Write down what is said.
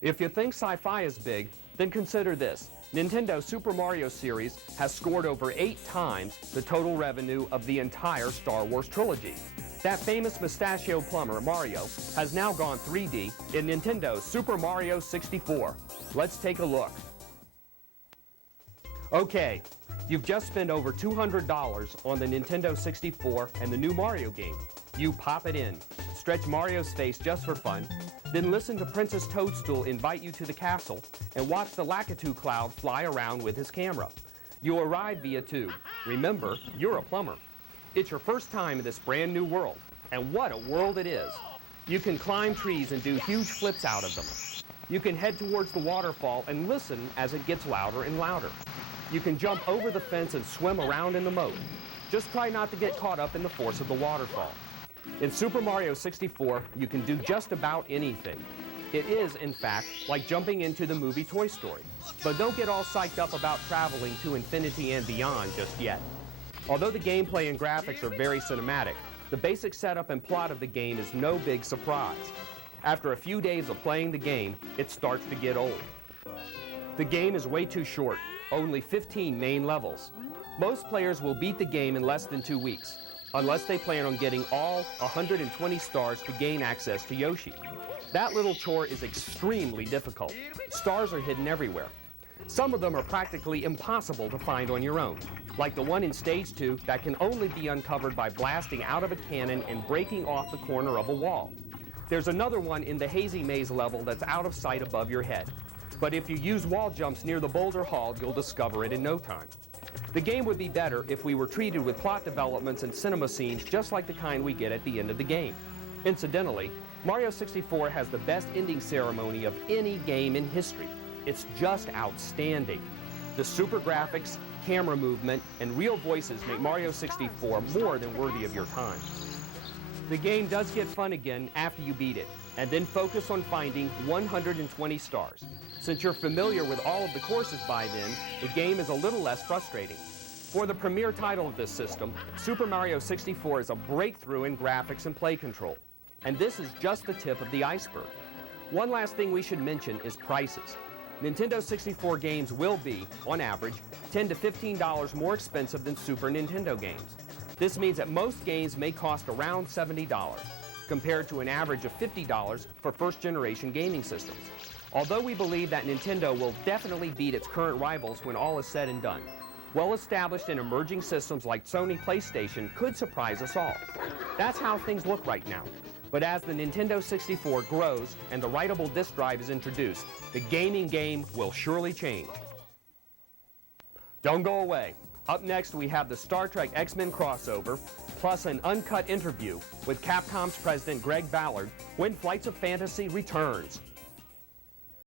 If you think sci-fi is big, then consider this. Nintendo's Super Mario series has scored over 8 times the total revenue of the entire Star Wars trilogy. That famous mustachio plumber, Mario, has now gone 3D in Nintendo's Super Mario 64. Let's take a look. Okay, you've just spent over $200 on the Nintendo 64 and the new Mario game. You pop it in, stretch Mario's face just for fun, then listen to Princess Toadstool invite you to the castle and watch the Lakitu cloud fly around with his camera. You arrive via tube. Remember, you're a plumber. It's your first time in this brand new world, and what a world it is. You can climb trees and do huge flips out of them. You can head towards the waterfall and listen as it gets louder and louder. You can jump over the fence and swim around in the moat. Just try not to get caught up in the force of the waterfall. In Super Mario 64, you can do just about anything. It is, in fact, like jumping into the movie Toy Story. But don't get all psyched up about traveling to infinity and beyond just yet. Although the gameplay and graphics are very cinematic, the basic setup and plot of the game is no big surprise. After a few days of playing the game, it starts to get old. The game is way too short, only 15 main levels. Most players will beat the game in less than 2 weeks, unless they plan on getting all 120 stars to gain access to Yoshi. That little chore is extremely difficult. Stars are hidden everywhere. Some of them are practically impossible to find on your own, like the one in Stage 2 that can only be uncovered by blasting out of a cannon and breaking off the corner of a wall. There's another one in the Hazy Maze level that's out of sight above your head. But if you use wall jumps near the Boulder Hall, you'll discover it in no time. The game would be better if we were treated with plot developments and cinema scenes just like the kind we get at the end of the game. Incidentally, Mario 64 has the best ending ceremony of any game in history. It's just outstanding. The super graphics, camera movement, and real voices make Mario 64 more than worthy of your time. The game does get fun again after you beat it, and then focus on finding 120 stars. Since you're familiar with all of the courses by then, the game is a little less frustrating. For the premier title of this system, Super Mario 64 is a breakthrough in graphics and play control. And this is just the tip of the iceberg. One last thing we should mention is prices. Nintendo 64 games will be, on average, $10 to $15 more expensive than Super Nintendo games. This means that most games may cost around $70, compared to an average of $50 for first-generation gaming systems. Although we believe that Nintendo will definitely beat its current rivals when all is said and done, well-established and emerging systems like Sony PlayStation could surprise us all. That's how things look right now. But as the Nintendo 64 grows and the writable disk drive is introduced, the gaming game will surely change. Don't go away. Up next, we have the Star Trek X-Men crossover, plus an uncut interview with Capcom's president Greg Ballard when Flights of Fantasy returns.